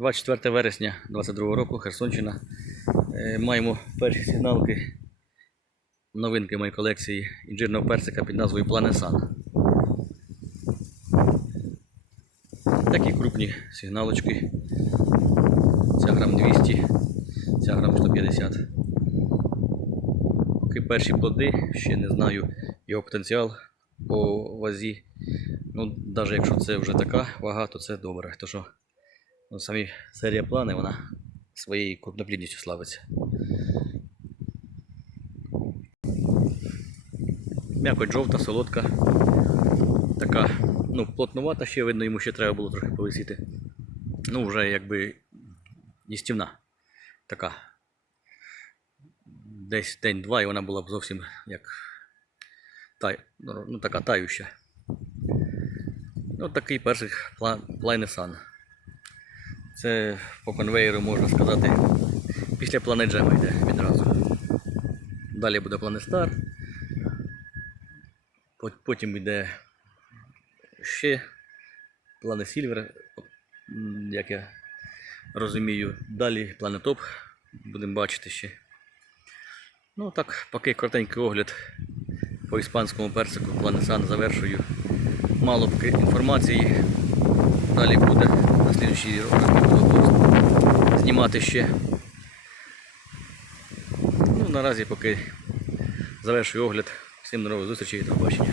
24 вересня 2022 року, Херсонщина. Е, Маємо перші сигналки новинки моєї колекції інжирного персика під назвою Планесан. Такі крупні сигналочки. Ця грам 200, ця грам 150. Поки перші плоди, ще не знаю його потенціал по вазі. Ну, навіть якщо це вже така вага, то це добре. То що ну, самі серія плани, вона своєю крупноплідністю славиться. М'якоть жовта, солодка. Така, ну, плотнувата ще видно, йому ще треба було трохи повисіти. Ну, вже якби їстівна. Така. Десь день-два, і вона була б зовсім як тай, ну, така тающа. Ну, такий перший плайнесан. Це по конвейеру можна сказати. Після планеджема йде відразу. Далі буде планестар. Потім йде ще плане Сільвер, як я розумію. Далі планетоп будемо бачити ще. Ну так, поки коротенький огляд по іспанському персику планесан завершую. Мало поки інформації. Далі буде на слідчий буду знімати ще. Ну, наразі поки завершую огляд. Всім нових зустрічей і до побачення.